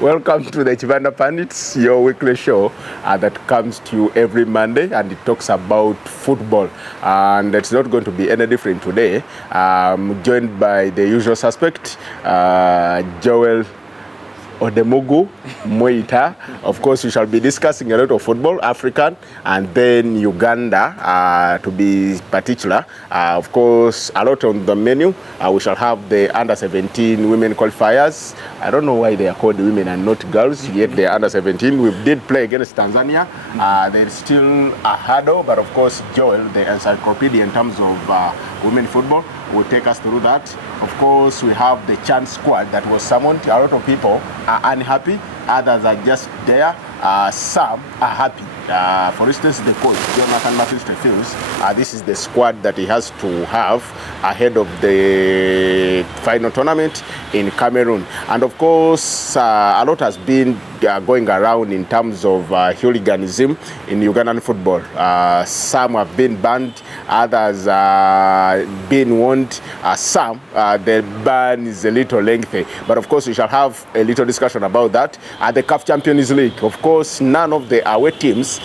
Welcome to the Kibanda Pundits, your weekly show that comes to you every Monday, and it talks about football. And it's not going to be any different today. I'm joined by the usual suspect, Joel Odemugu Moita. Of course, we shall be discussing a lot of football, African, and then Uganda, to be particular. Of course, a lot on the menu. We shall have the under-17 women qualifiers. I don't know why they are called women and not girls, yet they are under-17. We did play against Tanzania. There is still a hurdle, but of course, Joel, the encyclopedia in terms of women football, will take us through that. Of course, we have the CHAN squad that was summoned. A lot of people are unhappy, others are just there. Some are happy. For instance, the coach, Jonathan Matthews, feels this is the squad that he has to have ahead of the final tournament in Cameroon. And of course, a lot has been going around in terms of hooliganism in Ugandan football. Some have been banned, others been warned. Some, the ban is a little lengthy. But of course, we shall have a little discussion about that. The CAF Champions League, of course, none of the away teams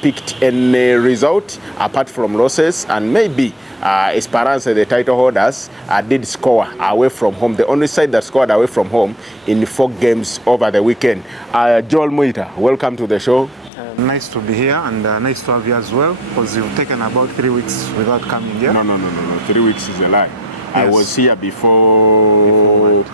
picked any result apart from losses, and maybe Esperance, the title holders, did score away from home. The only side that scored away from home in 4 games over the weekend. Joel Moita, welcome to the show. Nice to be here, and nice to have you as well, because you've taken about 3 weeks without coming here. No. 3 weeks is a lie. Yes. I was here before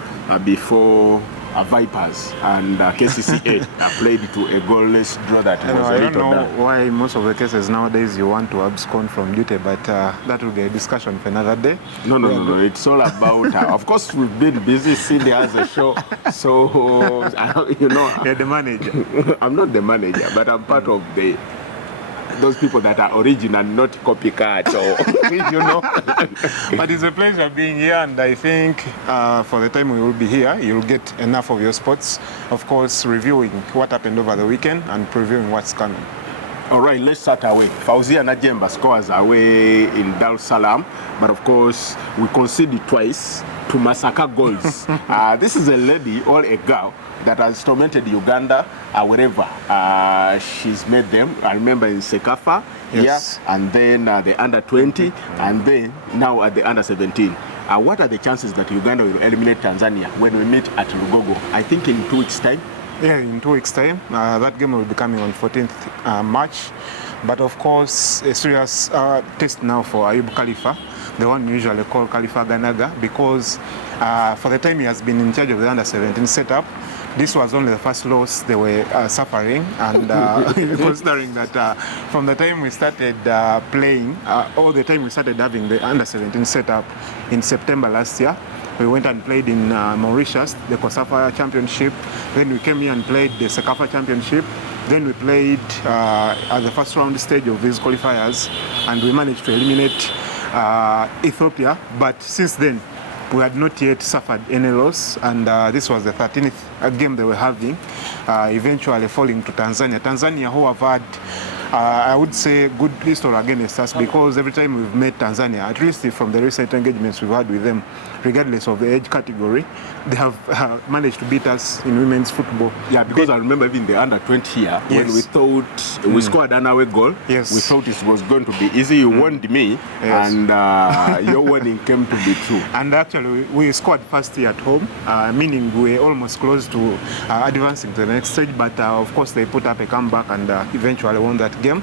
Vipers and KCCA played to a goalless draw that was I don't know why most of the cases nowadays you want to abscond from duty, but that will be a discussion for another day. No. It's all about, of course, we've been busy. Cindy has a show, so, you know. You're the manager. I'm not the manager, but I'm part of those people that are original, not copycat, or, you know. But it's a pleasure being here, and I think for the time we will be here, you'll get enough of your sports. Of course, reviewing what happened over the weekend and previewing what's coming. All right, let's start away. Fauzia Najemba scores away in Dar es Salaam, but of course, we conceded twice to massacre goals. This is a lady or a girl that has tormented Uganda wherever she's made them. I remember in CECAFA, yes. Yeah, and then the under-20, and then now at the under-17. What are the chances that Uganda will eliminate Tanzania when we meet at Lugogo? I think in 2 weeks' time. Yeah, in 2 weeks' time. That game will be coming on 14th March. But of course, a serious test now for Ayub Khalifa, the one usually called Khalifa Ganaga, because for the time he has been in charge of the under-17 setup, this was only the first loss they were suffering, and considering that from the time we started playing, all the time we started having the under-17 setup in September last year, we went and played in Mauritius, the CAF Championship. Then we came here and played the CAF Championship. Then we played at the first round stage of these qualifiers, and we managed to eliminate Ethiopia. But since then, we had not yet suffered any loss, and this was the 13th game they were having, eventually falling to Tanzania. Tanzania, who have had, I would say, good history against us, because every time we've met Tanzania, at least from the recent engagements we've had with them, regardless of the age category, they have managed to beat us in women's football. Yeah, because I remember even the under-20 here, yes. when we thought we scored an away goal, yes. we thought it was going to be easy. You warned me, yes. And your warning came to be true. And actually, we scored first here at home, meaning we were almost close to advancing to the next stage, but of course they put up a comeback and eventually won that game.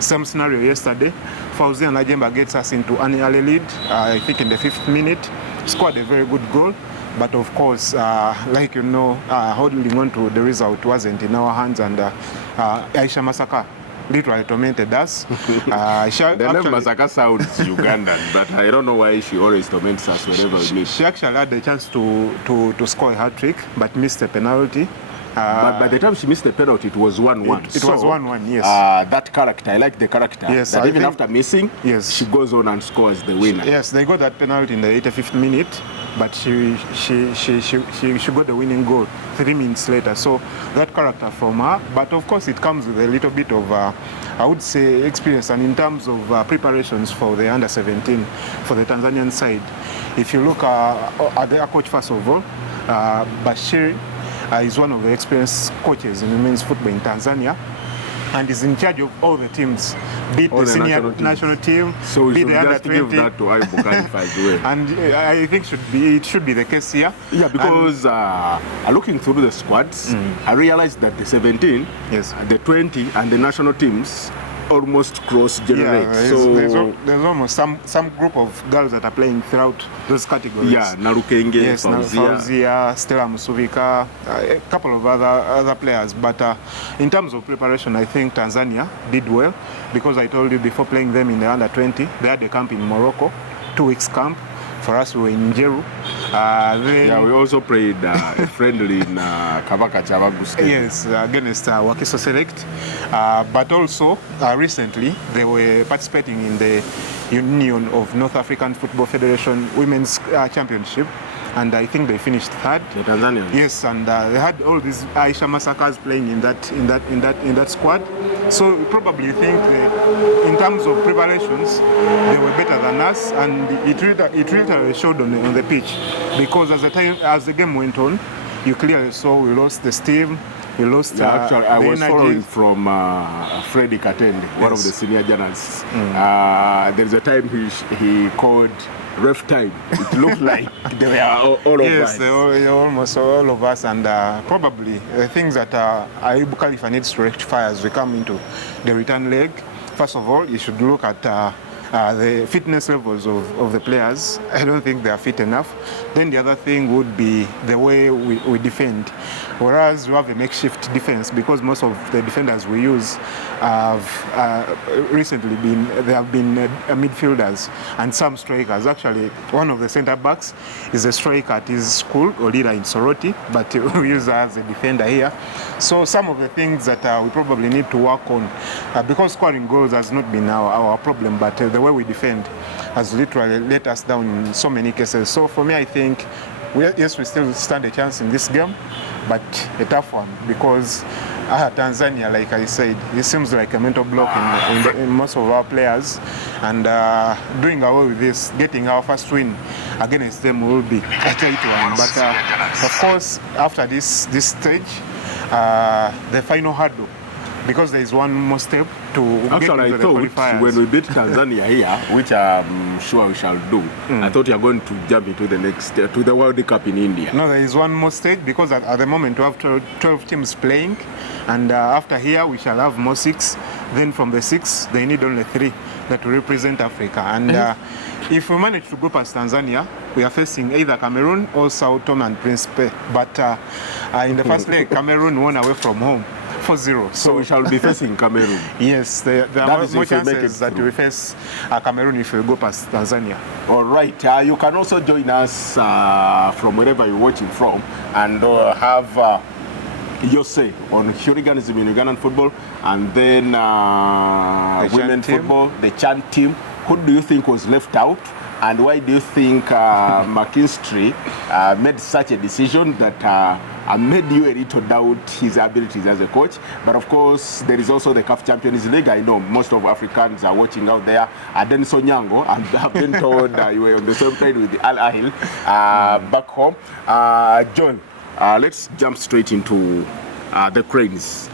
Same scenario yesterday. Fauzia Najemba gets us into an early lead, I think in the 5th minute, scored a very good goal. But of course, like you know, holding on to the result wasn't in our hands, and Aisha Masaka literally tormented us. The name Masaka sounds Ugandan, but I don't know why she always torments us whenever we meet. She actually had the chance to score a hat-trick, but missed a penalty. But by the time she missed the penalty, it was 1-1. It was 1-1, yes. That character, I like the character. Yes, that even after missing, yes, she goes on and scores the winner. Yes, they got that penalty in the 85th minute, but she got the winning goal 3 minutes later. So that character from her, but of course it comes with a little bit of, I would say, experience, and in terms of preparations for the under-17 for the Tanzanian side. If you look at their coach, first of all, Bashir, is one of the experienced coaches in women's football in Tanzania, and is in charge of all the teams, be it the senior national team, so be the under 20. Give that to Ayubu Khalifa as well. And I think it should be the case here. Yeah, because looking through the squads, I realized that the 17, yes, the 20, and the national teams almost cross-generate. Yeah, so there's almost some group of girls that are playing throughout those categories. Yeah, Narukenge, yes, Fauzia, Stella Musubika, a couple of other players. But in terms of preparation, I think Tanzania did well, because I told you before playing them in the under 20, they had a camp in Morocco, 2 weeks camp. For us, we were in Njeru. Yeah, we also played a friendly in Kavaka Chavagus. Yes, against Wakiso Select. But also, recently, they were participating in the Union of North African Football Federation Women's Championship. And I think they finished 3rd. The Tanzanians. Yes, and they had all these Aisha Masakas playing in that squad. So probably think in terms of preparations, they were better than us, and it really showed on the pitch, because as the game went on, you clearly saw we lost the steam. We lost. Yeah, actually, I was following from Freddie Katende, one of the senior journalists. There is a time he called ref time. It looked like they were all of us. Yes, they were almost all of us, and probably the things that Ayubu Khalifa needs to rectify as we come into the return leg. First of all, you should look at the fitness levels of the players. I don't think they are fit enough. Then the other thing would be the way we defend. Whereas we have a makeshift defense, because most of the defenders we use have recently been midfielders and some strikers. Actually, one of the centre backs is a striker at his school, or leader in Soroti, but we use her as a defender here. So some of the things that we probably need to work on, because scoring goals has not been our problem, but the way we defend has literally let us down in so many cases. So for me, I think yes, we still stand a chance in this game, but a tough one, because Tanzania, like I said, it seems like a mental block in most of our players, and doing away with this, getting our first win against them will be a tight one. But of course, after this stage, the final hurdle, because there is one more step to get into the qualifiers. When we beat Tanzania here, which I'm sure we shall do, I thought you are going to jump into the next to the World Cup in India. No, there is one more stage, because at the moment we have 12 teams playing, and after here we shall have more 6. Then from the 6, they need only 3 that will represent Africa. And if we manage to go past Tanzania, we are facing either Cameroon or Sao Tome and Principe. But in the first leg, Cameroon won away from home 4-0. So we shall be facing Cameroon. Yes, there are more chances that we face Cameroon if we go past Tanzania. All right. You can also join us from wherever you're watching from, and have your say on hooliganism in Ugandan football, and then women football, the CHAN team. Who do you think was left out? And why do you think McKinstry made such a decision that made you a little doubt his abilities as a coach? But of course, there is also the CAF Champions League. I know most of Africans are watching out there. Denso Nyango, and I've been told you were on the same plane with the Al Ahil back home. John, let's jump straight into the Cranes.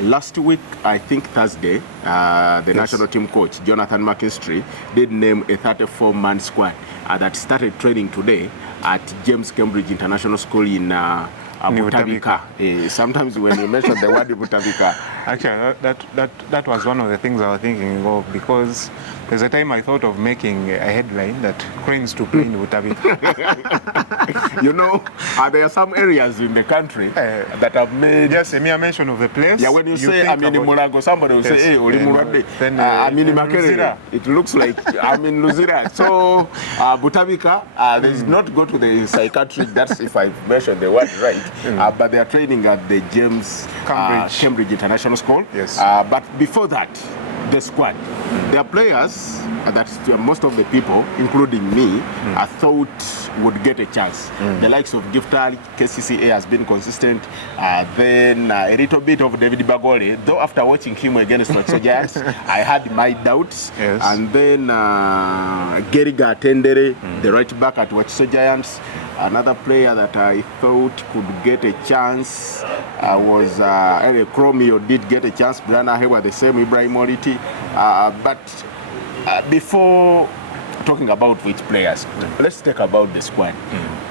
Last week, I think Thursday, the national team coach, Jonathan McKinstry, did name a 34-man squad that started training today at James Cambridge International School in Butabika. Sometimes when you mention the word Butabika, actually, that was one of the things I was thinking of, because there's a time I thought of making a headline that Cranes to play in Butabika. You know, there are some areas in the country that have made just a mere mention of the place. Yeah, when you say I'm in Mulago, somebody will say, hey, Olimurade. Then I'm in Makerere. It looks like I'm in Luzira. So, Butabika, they did not go to the psychiatric, that's if I mentioned the word right, but they are training at the James Cambridge International School. Yes. But before that, the squad, there are players that most of the people, including me, I thought would get a chance. The likes of Giftal, KCCA has been consistent. Then a little bit of David Bagole, though after watching him against Wakiso Giants, I had my doubts. Yes. And then Geriga Tendere, the right back at Wakiso Giants. another player that I thought could get a chance was Chromio did get a chance. Brana Hewa the same, Ibrahim Oriti. But before talking about which players, let's talk about the squad.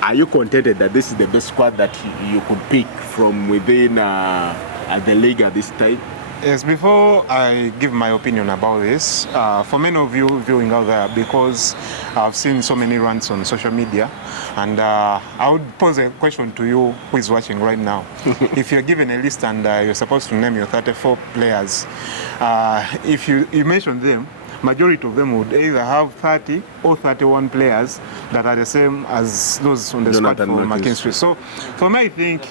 Are you contented that this is the best squad that you could pick from within the league at this time? Yes, before I give my opinion about this, for many of you viewing out there, because I've seen so many rants on social media, and I would pose a question to you who is watching right now. If you're given a list and you're supposed to name your 34 players, if you mention them, majority of them would either have 30 or 31 players that are the same as those on the squad for McKinstry. So for me, I think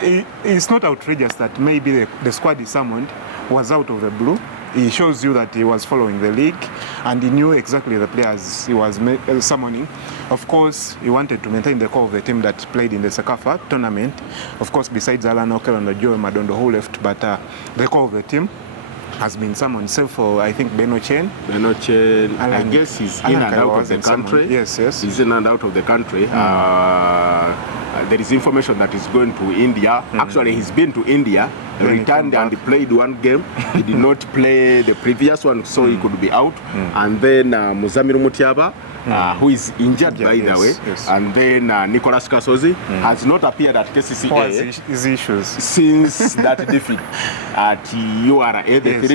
it's not outrageous that maybe the squad he summoned was out of the blue. He shows you that he was following the league and he knew exactly the players he was summoning. Of course, he wanted to maintain the core of the team that played in the CAF tournament. Of course, besides Alan Okel and Joe Madondo who left, but the core of the team has been summoned, save for, I think, Beno Chen. I guess he's in and out of the country. Yes. He's in and out of the country. There is information that he's going to India. Actually, he's been to India, returned and played one game. He did not play the previous one, so he could be out. And then Muzamiru Mutiaba, who is injured by the way. Yes. And then Nicolas Kasozi has not appeared at KCCA his issues since that defeat at URA, the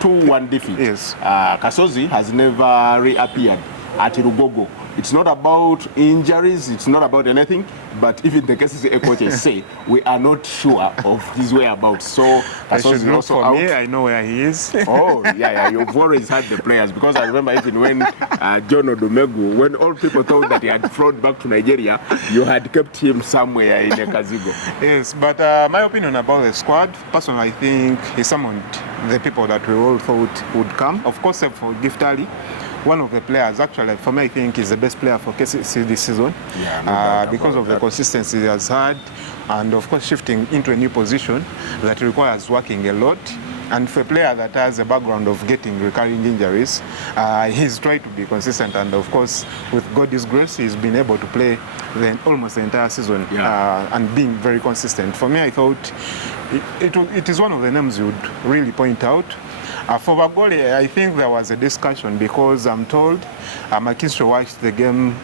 2-1 defeat. Yes. Kasozi has never reappeared at Rugogo. It's not about injuries, it's not about anything, but even the KCCA coaches say we are not sure of his whereabouts. So Kasozi also for out. Me, I know where he is. Oh, yeah, you've always had the players, because I remember even when John Odumegu, when all people thought that he had flown back to Nigeria, you had kept him somewhere in the Kazigo. Yes, but my opinion about the squad, personally, I think he summoned the people that we all thought would come. Of course, except for Giftali. One of the players, actually, for me, I think is the best player for KCC this season, because of the consistency he has had, and of course shifting into a new position that requires working a lot. And for a player that has a background of getting recurring injuries, he's tried to be consistent, and of course, with God's grace, he's been able to play almost the entire season and being very consistent. For me, I thought it is one of the names you would really point out. For Bagole, I think there was a discussion, because I'm told McKinstry watched the game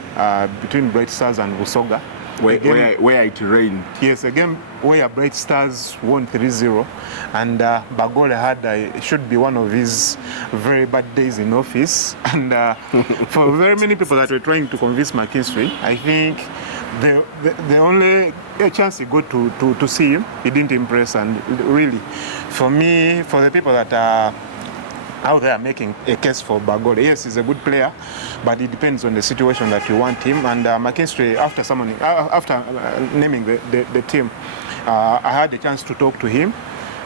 between Bright Stars and Busoga. Where it rained. Yes, a game where Bright Stars won 3-0, and Bagole had should be one of his very bad days in office. And for very many people that were trying to convince McKinstry, I think the only chance he got to see him, he didn't impress. And really, for me, for the people that are out there making a case for Bagole, yes, he's a good player, but it depends on the situation that you want him. And McKinstry, after naming the team, I had a chance to talk to him,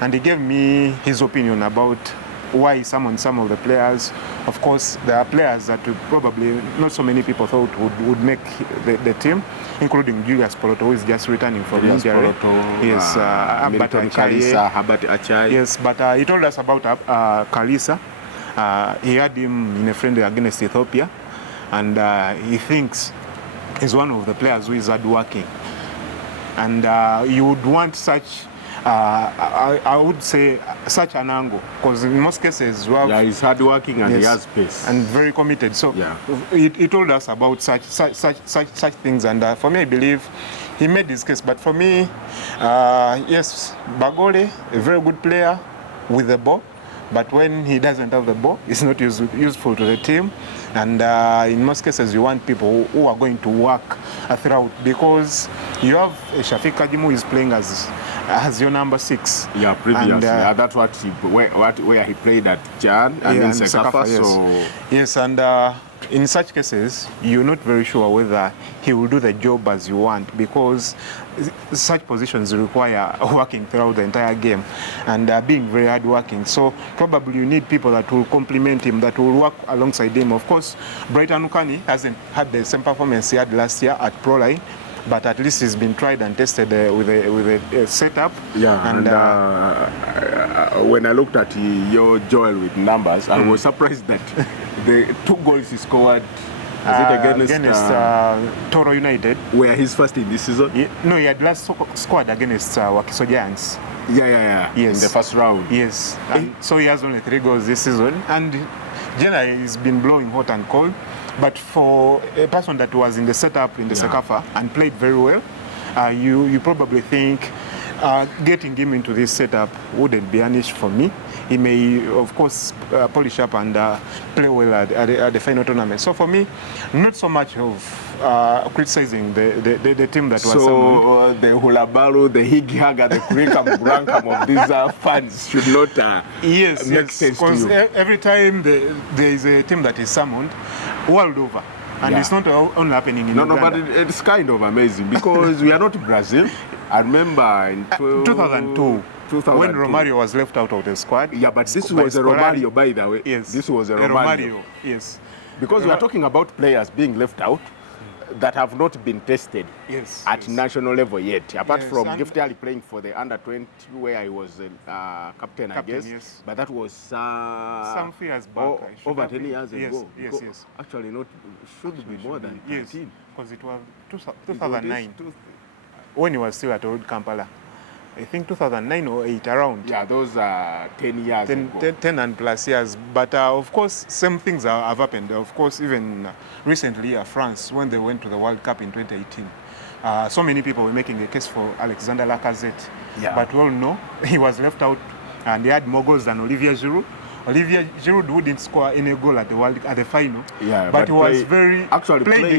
and he gave me his opinion about why he summoned some of the players. Of course, there are players that probably not so many people thought would make the team, including Julius Poloto, who is just returning from injury. Yes, Herbert Achai. Yes, but he told us about Kalisa. He had him in a friendly against Ethiopia, and he thinks he's one of the players who is hardworking. And you would want such, I would say, such an angle, because in most cases, he's hardworking and he has pace. And very committed. So he told us about such things, and for me, I believe he made his case. But for me, yes, Bagole, a very good player with the ball, but when he doesn't have the ball, it's not useful to the team. And in most cases, you want people who are going to work throughout, because you have Shafiq Kajimu who is playing as your number 6. Yeah, previously. And, that's where he played at CHAN and in CAF. Yes. So yes, and in such cases, you're not very sure whether he will do the job as you want, because such positions require working throughout the entire game and being very hardworking. So probably you need people that will complement him, that will work alongside him. Of course, Brighton Ukani hasn't had the same performance he had last year at Pro Line, but at least he's been tried and tested with a setup. Yeah, and when I looked at your Joel with numbers, I was surprised that the 2 goals he scored against Toro United. Where he's first in this season? No, he had last squad against Wakiso Giants. Yeah. Yes. In the first round. Yes. So he has only 3 goals this season. And generally, he's been blowing hot and cold. But for a person that was in the setup in the CAF and played very well, you probably think getting him into this setup wouldn't be an issue for me. He may, of course, polish up and play well at the final tournament. So for me, not so much of criticizing the team that was summoned. The Hulabalu, the Higihaga, the Kurikam Brankam of these fans should not make sense to you. Every time there is a team that is summoned, world over. And it's not only happening in Uganda. But it's kind of amazing because we are not Brazil. I remember in 2002. When Romario was left out of the squad. Yeah, but this was a Romario, by the way. Yes. This was a Romario. Yes. Because we are talking about players being left out that have not been tested at national level yet. Apart from Gifty Ali playing for the under-20 where I was captain, I guess. Yes. But that was some few years back. Over 10 years ago. Yes. Actually, should be more than 13. Yes, because it was 2009 when he was still at Old Kampala. I think 2009 or 8 around. Yeah, those are 10 years ago. 10 and plus years. But of course, same things have happened. Of course, even recently, France, when they went to the World Cup in 2018, so many people were making a case for Alexander Lacazette. Yeah. But we all know he was left out and he had more goals than Olivier Giroud. Olivier Giroud wouldn't score any goal at the final. Yeah, but he was played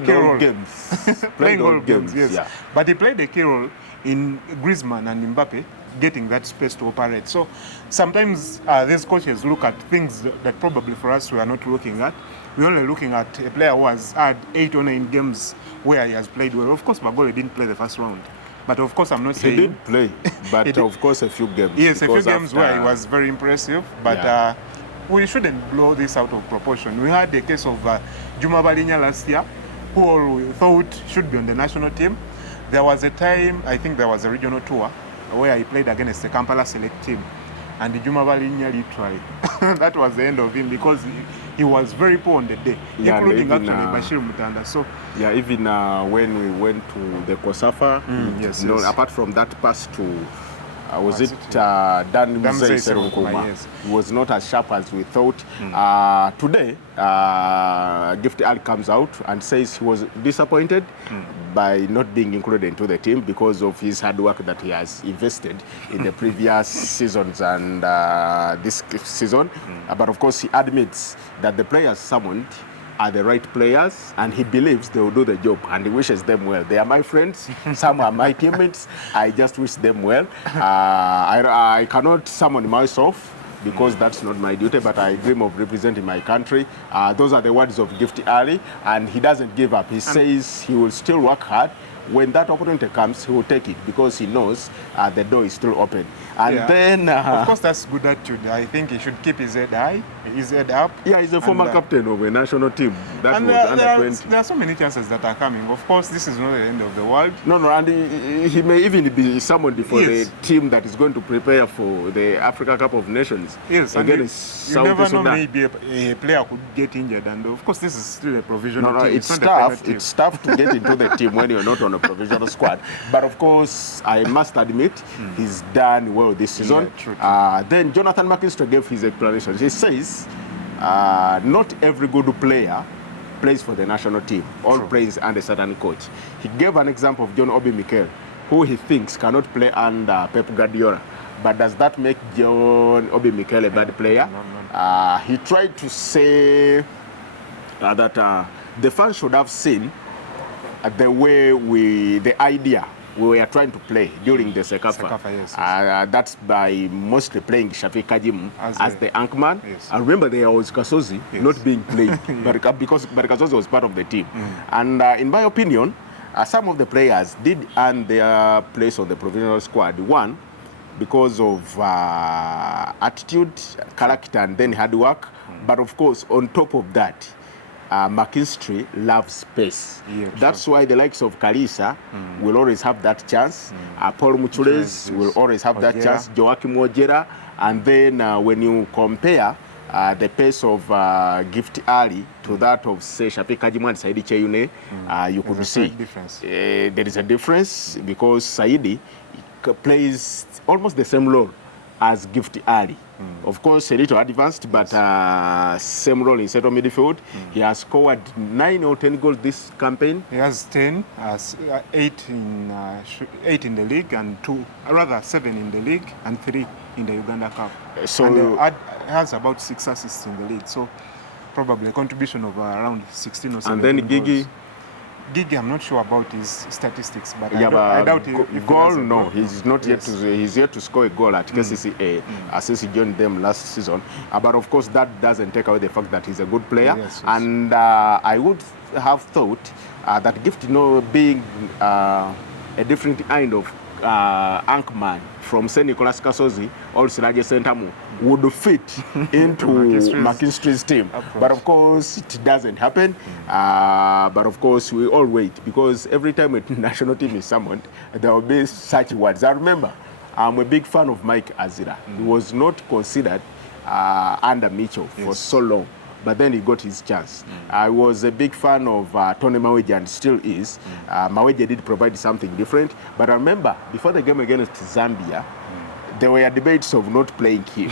all games. Playing all games, yes. Yeah. But he played a key role in Griezmann and Mbappe getting that space to operate. So sometimes these coaches look at things that probably for us we are not looking at. We're only looking at a player who has had 8 or 9 games where he has played well. Of course, Magole didn't play the first round. But of course, I'm not saying... He did play, but of course a few games. Yes, a few games where he was very impressive. But we shouldn't blow this out of proportion. We had the case of Juma Balinya last year, who all we thought should be on the national team. There was a time, I think there was a regional tour, where he played against the Kampala select team. And Juma Balinya tried. That was the end of him because he was very poor on the day, including actually Bashir Mutanda. So even when we went to the Kosafa, apart from that pass to Dan Mzee, he was not as sharp as we thought. Today, Gifty Ali comes out and says he was disappointed by not being included into the team because of his hard work that he has invested in the previous seasons and this season. But of course, he admits that the players summoned are the right players and he believes they will do the job and he wishes them well. They are my friends, some are my teammates. I just wish them well. I cannot summon myself because that's not my duty, but I dream of representing my country. Those are the words of Gifty Ali, and he doesn't give up. He says he will still work hard. When that opportunity comes, he will take it because he knows the door is still open. And then... of course, that's good attitude. I think he should keep his head high, his head up. Yeah, he's a former captain of a national team. That was under 20. There are so many chances that are coming. Of course, this is not the end of the world. No, and he may even be summoned for the team that is going to prepare for the Africa Cup of Nations. Yes, and you never know, maybe a player could get injured. And of course, this is still a provisional team. It's tough to get into the team when you're not on a provisional squad. But of course, I must admit, he's done well this season. Then Jonathan McKinstry gave his explanation. He says, not every good player plays for the national team. All plays under a certain coach. He gave an example of John Obi Mikel, who he thinks cannot play under Pep Guardiola. But does that make John Obi Mikel a bad player? No. He tried to say that the fans should have seen the way the idea we were trying to play during the CAF. That's by mostly playing Shafiq Kajim as the anchorman. I remember there was Kasozi not being played, because Kasozi was part of the team. And in my opinion, some of the players did earn their place on the provisional squad. One, because of attitude, character, and then hard work. But of course, on top of that, McKinstry loves space. That's why the likes of Kalisa will always have that chance. Paul Muchules will always have that chance. Joachim Ojera. And then when you compare the pace of Gift Ali to that of, say, Shafi Kajimu and Saidi Cheyune, you could see there is a difference because Saidi plays almost the same role as Gift Ali. Of course, a little advanced, but same role in central midfield. He has scored 9 or 10 goals this campaign. He has 10, 8 in the league, and 7 in the league, and 3 in the Uganda Cup. So and has about 6 assists in the league. So probably a contribution of around 16 or 17 and then Gigi. Gigi, I'm not sure about his statistics, but yeah, I doubt if goal. No, he's not yet. He's yet to score a goal at KCCA since he joined them last season. But of course, that doesn't take away the fact that he's a good player. Yes. And I would have thought that Gift, being a different kind of Ankman from St. Nicholas Kasozi or Siraje Sentamu would fit into McKinstry's team. But of course, it doesn't happen. But of course, we all wait because every time a national team is summoned, there will be such words. I remember, I'm a big fan of Mike Azira. He was not considered under Mitchell for so long. But then he got his chance. I was a big fan of Tony Maweje and still is. Maweje did provide something different. But I remember, before the game against Zambia, there were debates of not playing him.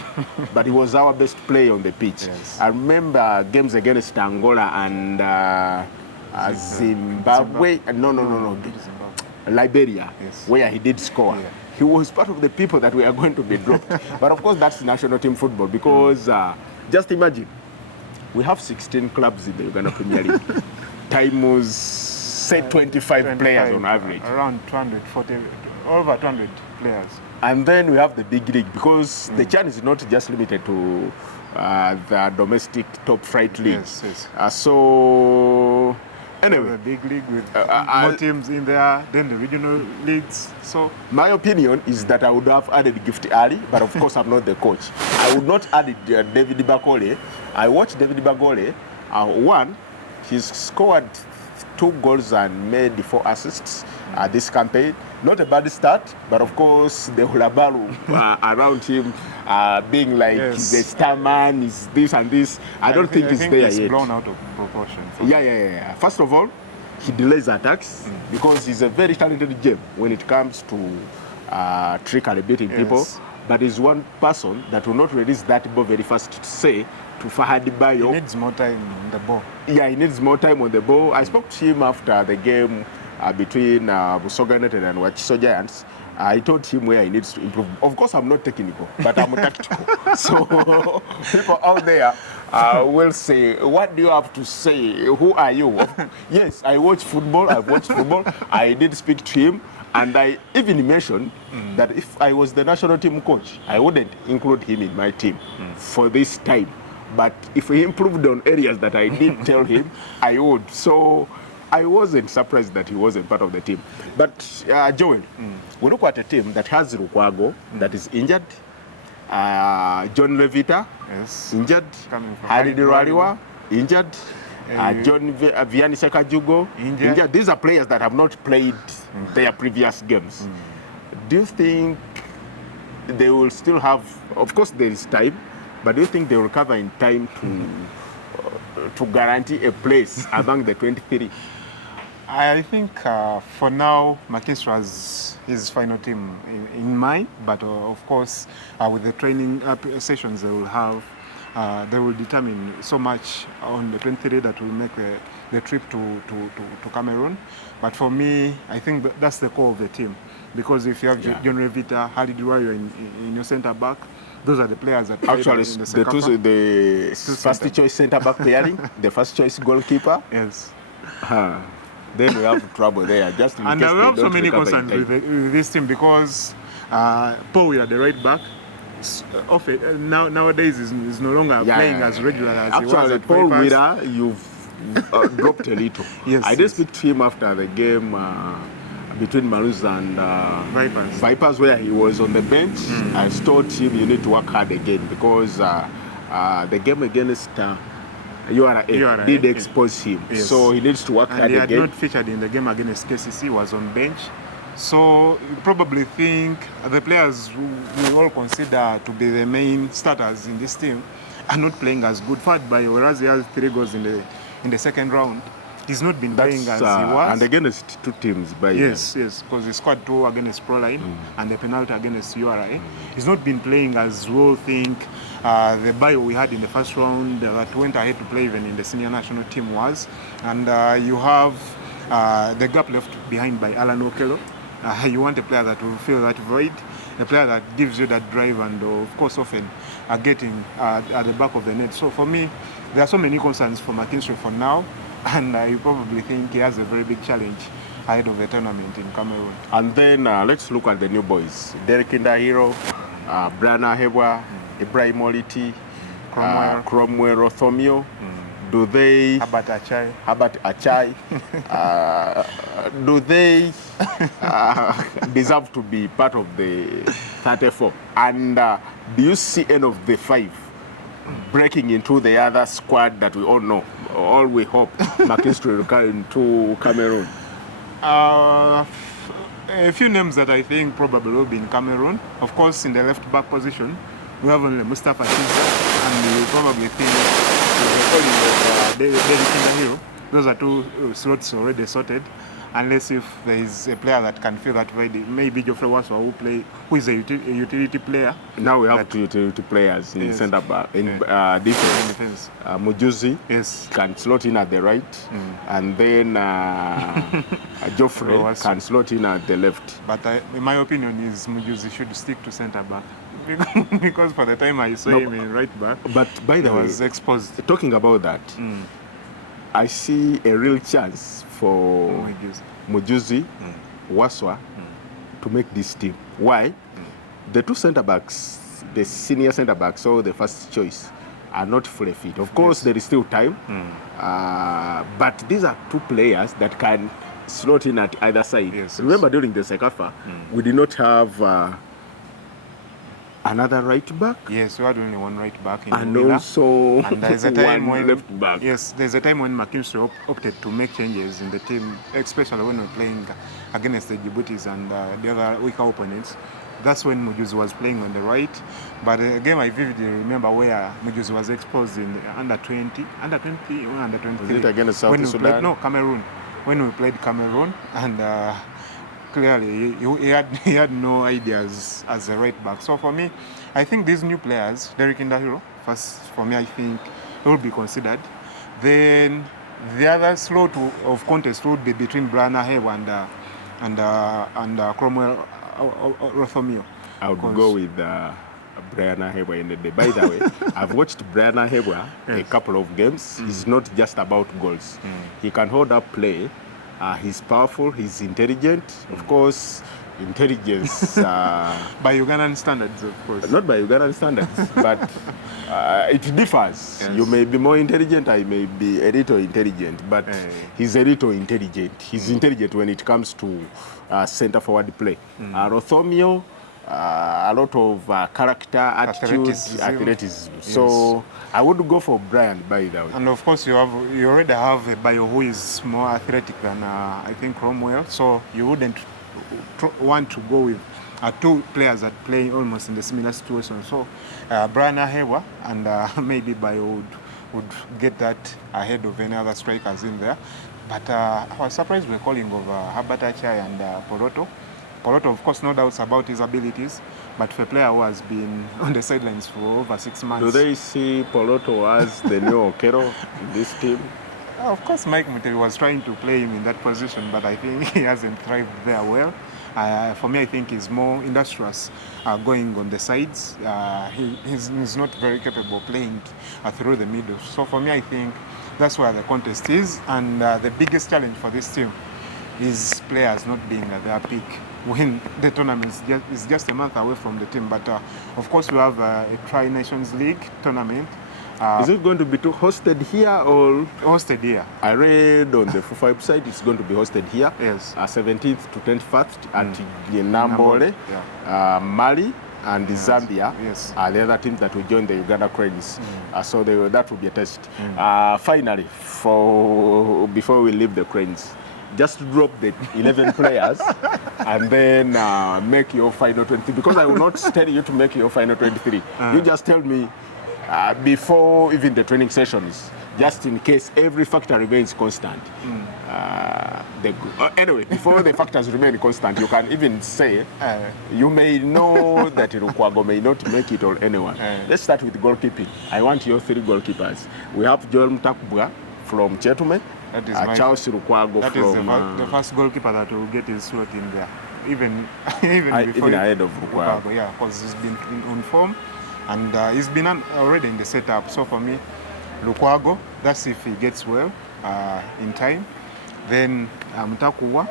But he was our best player on the pitch. Yes. I remember games against Angola and Zimbabwe. No. Liberia, where he did score. Yeah. He was part of the people that were going to be dropped. But of course, that's national team football because just imagine, we have 16 clubs in the Uganda Premier League. Times, say, 25 players on average. Around 240, over 200 players. And then we have the big league because the CHAN is not just limited to the domestic top flight leagues. Yes. So, anyway. The big league with more teams in there, then the regional leagues. So, my opinion is that I would have added Gift Ali, but of course I'm not the coach. I would not add David Bakole. I watched David Bagole. One, he's scored 2 goals and made 4 assists this campaign. Not a bad start, but of course the hulabalu around him being like the star man is this and this. I don't think it's there yet. It's blown out of proportion. Yeah. First of all, he delays attacks because he's a very talented gem when it comes to trickery beating people. But he's one person that will not release that ball very fast to say to Fahad Bayo. He needs more time on the ball. Yeah, he needs more time on the ball. I spoke to him after the game between Busoga United and Wachiso Giants. I told him where he needs to improve. Of course, I'm not technical, but I'm tactical. So people out there will say, what do you have to say? Who are you? Yes, I watch football. I've watched football. I did speak to him. And I even mentioned that if I was the national team coach, I wouldn't include him in my team for this time. But if he improved on areas that I did tell him, I would. So I wasn't surprised that he wasn't part of the team. But Joel, we look at a team that has Lukwago, that is injured, John Levita, injured, Halid Raliwa, injured, John Vianney Sekajugo, injured. These are players that have not played their previous games. Do you think they will still have, of course there is time, but do you think they will recover in time to guarantee a place among the 23? I think for now, McKinstry has his final team in mind, but of course, with the training sessions they will have, they will determine so much on the 23 that will make the trip to Cameroon. But for me, I think that's the core of the team. Because if you have John Revita, Halid Wayo in your centre back, those are the players that actually in the first choice centre back pairing, the first choice goalkeeper. Yes. Then we have trouble there. Just in and case we have they so don't many recover concerns with this team because Paul Wheeler, the right back, nowadays is no longer playing as regular as he was at Paul Wheeler, you've dropped a little. Yes, I did speak to him after the game between Maroons and Vipers, where he was on the bench. I told him you need to work hard again because the game against URA did expose him. Yes. So he needs to work hard again. He had not featured in the game against KCC, was on bench. So you probably think the players we all consider to be the main starters in this team are not playing as good. Fad by whereas he has 3 goals in the second round. He's not been playing as he was. And against 2 teams by yes, because he scored 2 against Proline and the penalty against URA. He's not been playing as well. Think the bio we had in the first round that went ahead to play even in the senior national team was. And you have the gap left behind by Alan Okello. You want a player that will fill that void, a player that gives you that drive and of course often getting at the back of the net. So for me, there are so many concerns for McKinstry for now. And I probably think he has a very big challenge ahead of the tournament in Cameroon. And then let's look at the new boys. Derek Indahiro, Brian Ahebwa, Ibrahim Oliti, Cromwell Rothomio. Do they... Herbert Achai. Do they deserve to be part of the 34? And do you see any of the 5 breaking into the other squad that we all know? All we hope McKinstry will come into Cameroon. A few names that I think probably will be in Cameroon. Of course, in the left back position, we have only Mustafa Chisza, and you probably think the calling of those are 2 slots already sorted. Unless if there is a player that can fill that void, maybe Geoffrey Waswa who is a utility player. Now we have 2 utility players in centre back, in defense. Mujuzi can slot in at the right, and then Geoffrey can slot in at the left. But in my opinion, is Mujuzi should stick to centre back. Because for the time I saw him in right back, but by the way, was exposed. Talking about that, I see a real chance for Mujuzi, Waswa to make this team. Why? The 2 centre backs, the senior centre backs, or the first choice, are not fully fit. Of course, there is still time, but these are 2 players that can slot in at either side. Remember, during the CAF, we did not have another right back. Yes, we had only 1 right back in and Mila. Also and there's a time one when left back. Yes, there's a time when McKinstry opted to make changes in the team, especially when we're playing against the Djiboutis and the other weaker opponents. That's when Mujuzi was playing on the right. But again, I vividly remember where Mujuzi was exposed in the under 20 or under 23. Was it against South Sudan? Cameroon. When we played Cameroon, and clearly he had no ideas as a right back. So for me, I think these new players, Derek Indahiro, first for me, I think will be considered. Then the other slot of contest would be between Brian Ahebwa and Cromwell Rothomio. I would go with Brian Ahebwa in the day. By the way, I've watched Brian Ahebwa a couple of games. It's not just about goals. He can hold up play. He's powerful, he's intelligent. Of course, intelligence... by Ugandan standards, of course. Not by Ugandan standards, but it differs. Yes. You may be more intelligent, I may be a little intelligent, but he's a little intelligent. He's intelligent when it comes to centre-forward play. Rothomio, a lot of character, attitude, athleticism. Yes. So I would go for Brian, by the way. And of course, you already have a Bayo who is more athletic than I think Cromwell. So you wouldn't want to go with 2 players that play almost in the similar situation. So Brian Ahebwa and maybe Bayo would get that ahead of any other strikers in there. But I was surprised with the calling of Herbert Achai and Poroto. Poroto, of course, no doubts about his abilities, but for a player who has been on the sidelines for over 6 months. Do they see Poroto as the new Okero in this team? Of course, Mike Mutebi was trying to play him in that position, but I think he hasn't thrived there well. For me, I think he's more industrious going on the sides. He's not very capable playing through the middle. So for me, I think that's where the contest is. And the biggest challenge for this team is players not being at their peak when the tournament is just a month away from the team. But of course, we have a Tri-Nations League tournament. Is it going to be hosted here or? Hosted here. I read on the FIFA website it's going to be hosted here. Yes. 17th to 21st at Nambole, Mali, and Zambia. Yes. The other teams that will join the Uganda Cranes. So that will be a test. Finally, before we leave the Cranes, just drop the 11 players and then make your final 23. Because I will not tell you to make your final 23. You just tell me before even the training sessions, just in case every factor remains constant. Anyway, before the factors remain constant, you can even say you may know that Lukwago may not make it or anyone. Let's start with goalkeeping. I want your 3 goalkeepers. We have Joel Mtakubwa from Chetume, Charles Lukwago from... That is the first goalkeeper that will get his slot in there. Even before ahead of Lukwago. Yeah, because he's been on form and he's been already in the setup. So for me, Lukwago, that's if he gets well in time. Then Mtakubwa,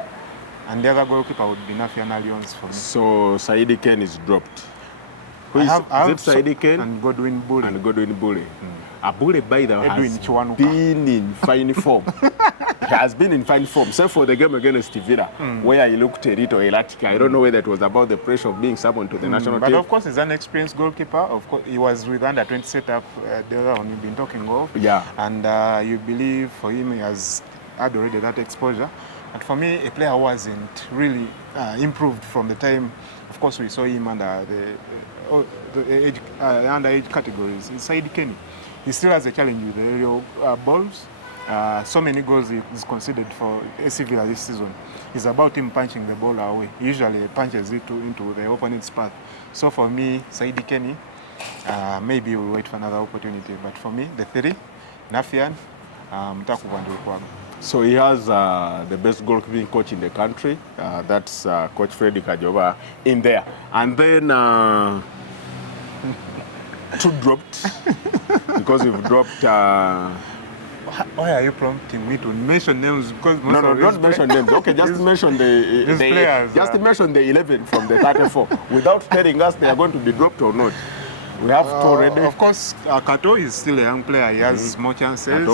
and the other goalkeeper would be Nafian Alliance for me. So Saidi Ken is dropped. Is it Saidi Ken? And Godwin Bule. And Godwin Bule. Bule, by the way, has been in fine form. He has been in fine form, except for the game against Villa, where he looked a little erratic. I don't know whether it was about the pressure of being summoned to the national team. But of course, he's an experienced goalkeeper. Of course, he was with under 20 setup, the other one you've been talking of. Yeah. And you believe for him he has had already that exposure. But for me, a player wasn't really improved from the time, of course, we saw him under the underage categories. Inside Kenny, he still has a challenge with the aerial balls. So many goals he's considered for AC Villa this season. It's about him punching the ball away. He usually punches it into the opponent's path. So for me, Saidi Kenny, maybe we'll wait for another opportunity. But for me, the 3, Nafian, Mtakubwa and Lukwago. So he has the best goalkeeping coach in the country. That's Coach Freddy Kajoba in there. And then 2 dropped because we've dropped... Why are you prompting me to mention names? Because no, don't mention names. Okay, just mention the players. Just mention the 11 from the 34 without telling us they are going to be dropped or not. We have 2 already. Of course, Kato is still a young player. He has more chances.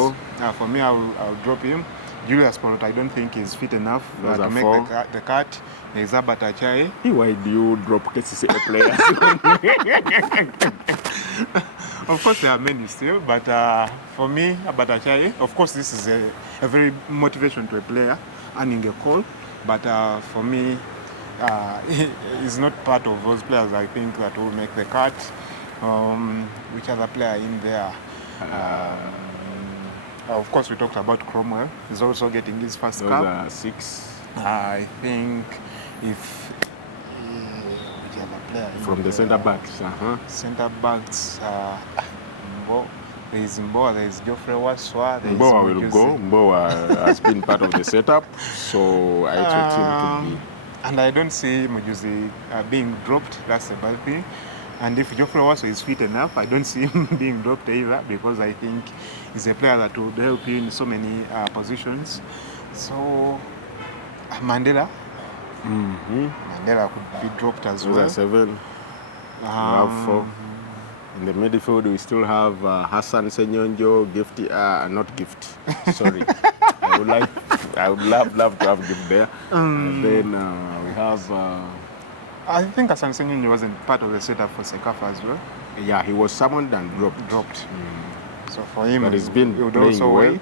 For me, I'll drop him. Julius Porot, I don't think he's fit enough to make the cut. There's Abatachai. Why do you drop KCCA players? Of course, there are many still, but for me, Abatachai, of course, this is a very motivation to a player, earning a call. But for me, he's not part of those players, I think, that will make the cut. Which other player in there? Of course, we talked about Cromwell. He's also getting his first cap. Those are 6. I think if... which other player? From the centre backs. Centre backs. There is Mboa, there is Geoffrey Waswa. Mboa will go. Mboa has been part of the setup, so I expect him to be. And I don't see Mujuzi being dropped. That's a bad thing. And if Geoffrey Waswa is fit enough, I don't see him being dropped either, because I think he's a player that will help you in so many positions. So Mandela, Mandela could be dropped as well. 7. We have 4. In the midfield, we still have Hassan Senyonjo, Gifty, not Gift. Sorry, I would love to have Gift there. And then we have. I think Hassan Senyonjo wasn't part of the setup for CAF as well. Yeah, he was summoned and dropped. So for him, but he's been playing well.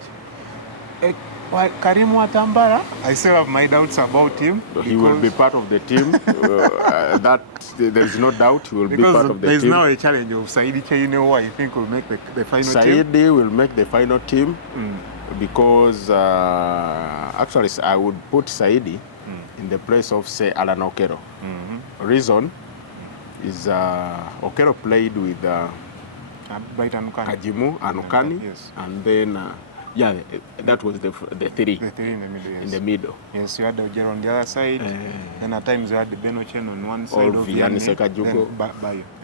Karim Watambara, I still have my doubts about him. He will be part of the team. That there is no doubt he will be part of the team. There is now a challenge of Saidi Keino, who I think will make the final team. Saidi will make the final team because actually I would put Saidi in the place of, say, Alan Okero. Reason is Okero played with Kajimu and Okani, yes. And then yeah, that was the 3. The 3 in the middle, yes. In the middle. Yes, you had Ojero on the other side. Then at times you had the Benochen on one side of Vianney Sekajugo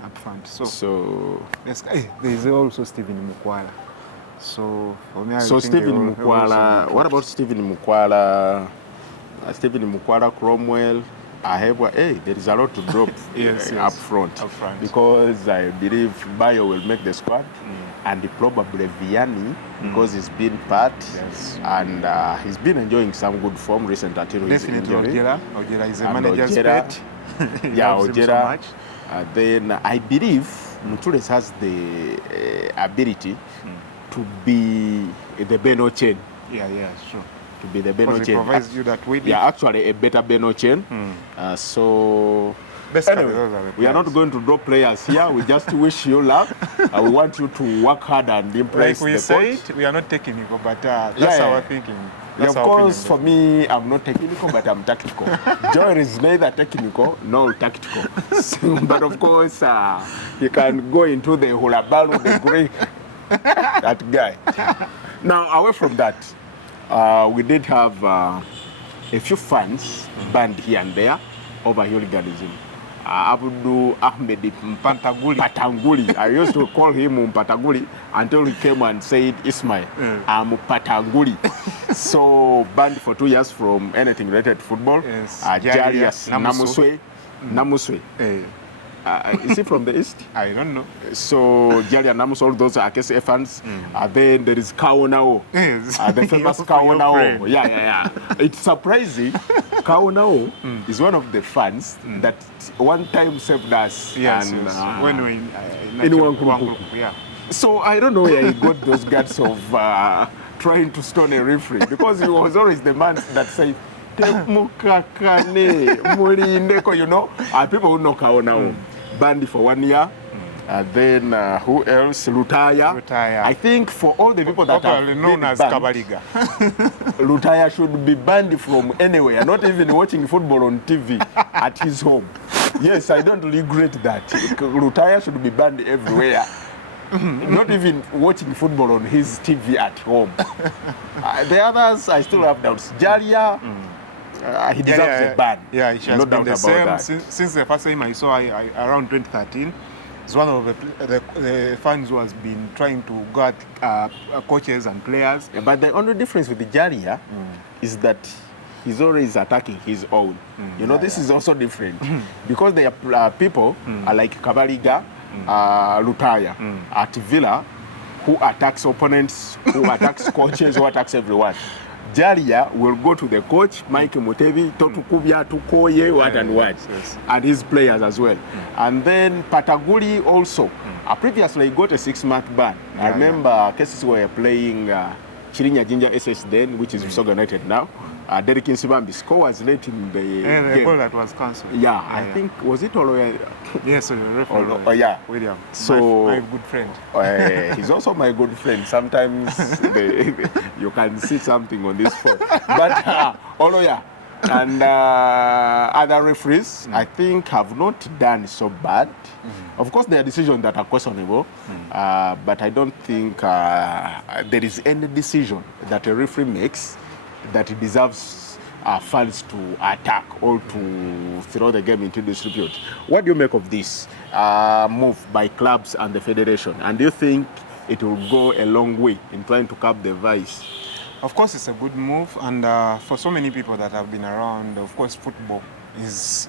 up front. So yes, there is also Stephen Mukwala. So for me, Stephen Mukwala. What about Stephen Mukwala? Stephen Mukwala, Cromwell. There is a lot to drop up front. Because I believe Bayo will make the squad, and probably Vianney, because he's been part, and he's been enjoying some good form recently. Definitely Ojera is a manager's pet. Yeah, Ojera. Then I believe Mutures has the ability to be the Benochen. Yeah, sure. To be the Benochen. Provides you that with actually a better Benochen. So Basically, Anyway, those are the we are not players. going to draw players here. We just wish you luck. We want you to work hard and impress Like we the said, coach. we are not technical, but that's Yeah. our thinking. Yeah, That's of our course, opinion. for me, I'm not technical, but I'm tactical. Joel is neither technical nor tactical. But of course, he can go into the hulabalu, the Greek, that guy. Now, away from that, we did have a few fans banned here and there over hooliganism. Abdu Ahmed Patanguli. I used to call him Patanguli until he came and said, Ismail, I'm Patanguli. So banned for 2 years from anything related to football. Yes. Jarius Namuswe. Namuswe. Is he from the east? I don't know. So Jarius Namuswe, all those are KCF fans. Then there is Kawowo. Yes. The famous Your Kawowo. friend. Yeah. It's surprising. Kawowo is one of the fans that one time saved us. Yes, and, yes. When we in Wankuruku. yeah. So I don't know where he got those guts of trying to stone a referee, because he was always the man that said, Temukakane, Mulindeko, you know. People who know Kawowo. Banned for 1 year. Then who else? Lutaya. I think for all the people that Popularly are known as banned, Kabaliga. Lutaya should be banned from anywhere, not even watching football on TV at his home. Yes, I don't regret that. Lutaya should be banned everywhere. Not even watching football on his TV at home. The others, I still have doubts. Jalia, he deserves a ban. Yeah, it has No been doubt the about same that. since the first time I saw around 2013. He's one of the fans who has been trying to guard coaches and players. Yeah, but the only difference with the Jalia is that he's always attacking his own. You know, this is also different. Because there are people like Kabaliga, Lutaya at Villa, who attacks opponents, who attacks coaches, who attacks everyone. Jalia will go to the coach, Mike Mutebi, Totu Kubia, Tukoye, what and what, and his players as well. And then Pataguli also. Previously, he got a 6-month ban. I remember cases were playing Chirinya Ginger SS then, which is Usoga United now. Derek Nsibambi score was late in the game. goal that was cancelled. Yeah, I think, was it Oloya? Yes, so the referee. Oh, yeah. William. So, my good friend. He's also my good friend. Sometimes you can see something on this phone. But Oloya and other referees, I think, have not done so bad. Of course, there are decisions that are questionable, but I don't think there is any decision that a referee makes that it deserves fans to attack or to throw the game into disrepute. What do you make of this move by clubs and the federation? And do you think it will go a long way in trying to curb the vice? Of course, it's a good move, and for so many people that have been around, of course, football is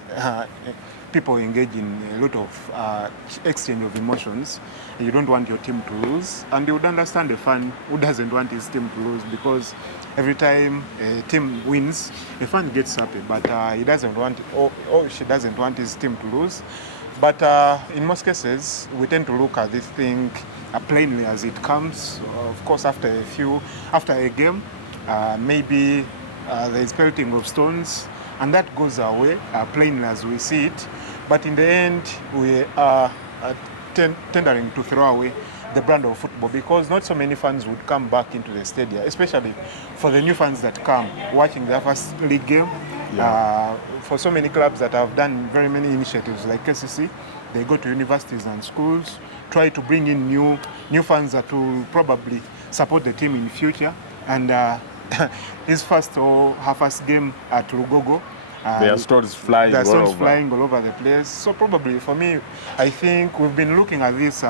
people engage in a lot of exchange of emotions. You don't want your team to lose, and you would understand a fan who doesn't want his team to lose, because every time a team wins, a fan gets happy, but he doesn't want, or she doesn't want his team to lose. But in most cases, we tend to look at this thing plainly as it comes. Of course, after a game, maybe there is pelting of stones, and that goes away plainly as we see it. But in the end, we are tendering to throw away the brand of football, because not so many fans would come back into the stadium, especially for the new fans that come watching their first league game. For so many clubs that have done very many initiatives like KCC, they go to universities and schools, try to bring in new fans that will probably support the team in future. And his first or her first game at Lugogo, there are stones flying all over the place. So probably for me, I think we've been looking at this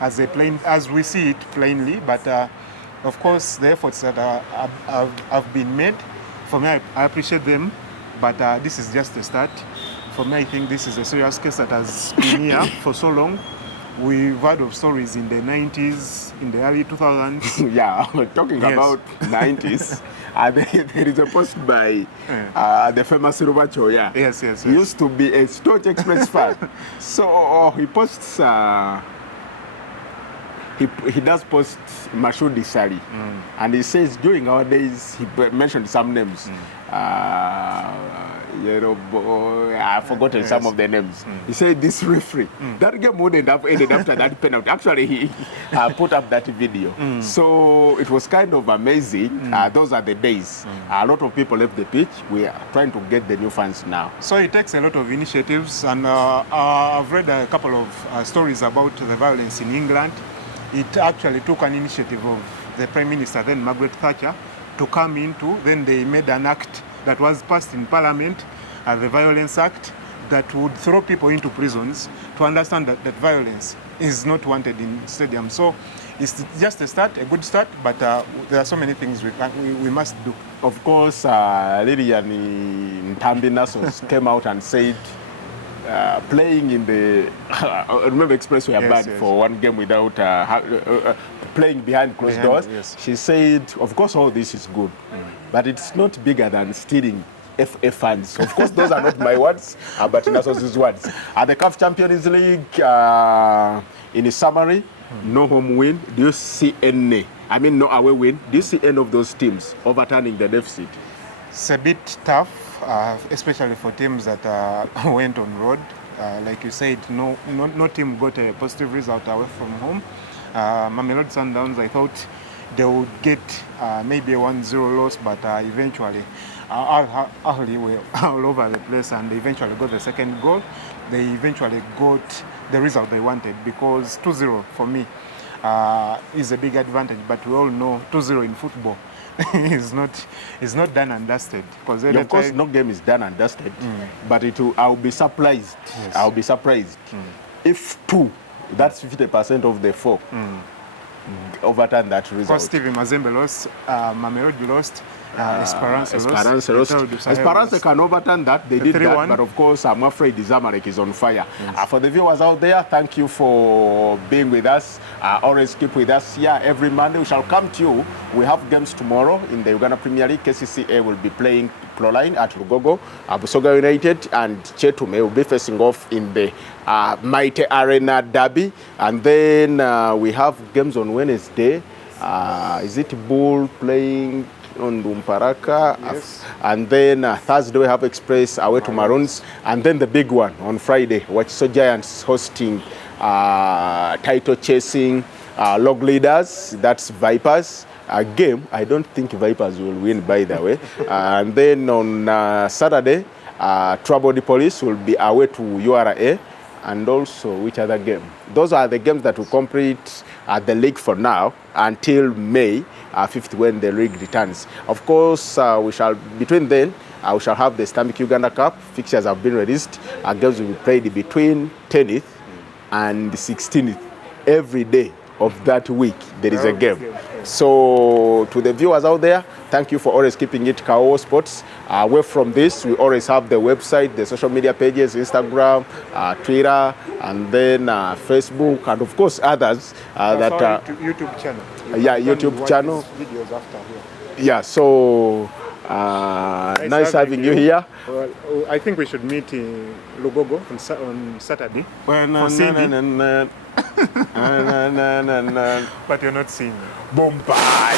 as we see it plainly. But of course, the efforts that have been made, for me, I appreciate them. But this is just the start. For me, I think this is a serious case that has been here for so long. We've heard of stories in the 90s, in the early 2000s. Yeah, talking about 90s. There is a post by the famous Rubacho, Yes. He used to be a Stoch Express fan. So he posts, he does post Mashudi Sari. And he says during our days, he mentioned some names. I've forgotten some of the names. He said this referee, that game wouldn't have ended after that penalty. Actually, he put up that video. So it was kind of amazing. Those are the days. A lot of people left the pitch. We are trying to get the new fans now. So it takes a lot of initiatives, and I've read a couple of stories about the violence in England. It actually took an initiative of the Prime Minister, then Margaret Thatcher, to come into, then they made an act that was passed in Parliament, the Violence Act, that would throw people into prisons to understand that violence is not wanted in stadiums. So it's just a start, a good start, but there are so many things we must do. Of course, Lilian Ntambi Nassos came out and said playing in the remember Express were banned for one game without playing behind closed doors. Yes. She said, of course, all this is good, but it's not bigger than stealing FA fans. Of course, those are not my words, but Nassos's words. At the CAF Champions League, in a summary, no home win. Do you see any? I mean, no away win. Do you see any of those teams overturning the deficit? It's a bit tough, especially for teams that went on road. Like you said, no team got a positive result away from home. Mamelodi Sundowns, I thought they would get maybe a 1-0 loss, but eventually Ahly were all over the place, and they eventually got the second goal. They eventually got the result they wanted, because 2-0 for me is a big advantage, but we all know 2-0 in football is not done and dusted. Of course, no game is done and dusted, but I'll be surprised. Yes. I'll be surprised if 2, that's 50% of the 4, overturn that result. Because Stephen Mazembe lost, Mamelodi lost, Esperance lost. Esperance can overturn that. They did that, but of course, I'm afraid Zamalek is on fire. Yes. For the viewers out there, thank you for being with us. Always keep with us here every Monday. We shall come to you. We have games tomorrow in the Uganda Premier League. KCCA will be playing Proline at Lugogo. Busoga United and Chetume will be facing off in the Mighty Arena Derby. And then we have games on Wednesday. Is it Bull playing on Dumparaka? Yes. And then Thursday we have Express away to Maroons. And then the big one on Friday, Wachiso Giants hosting title chasing log leaders, that's Vipers. A game, I don't think Vipers will win, by the way. And then on Saturday, Troubled Police will be away to URA. And also, which other game? Those are the games that will complete the league for now until May 5th when the league returns. Of course, we shall, between then, we shall have the Stamik Uganda Cup. Fixtures have been released. Games will be played between 10th and 16th. Every day of that week, there is a game. So, to the viewers out there, thank you for always keeping it Kawowo Sports. Away from this, we always have the website, the social media pages, Instagram, Twitter, and then Facebook, and of course others. YouTube channel. YouTube channel. Videos after here. Yeah, so nice having you here. Well, I think we should meet in Lugogo on Saturday. But you're not seeing me. Boom, bye.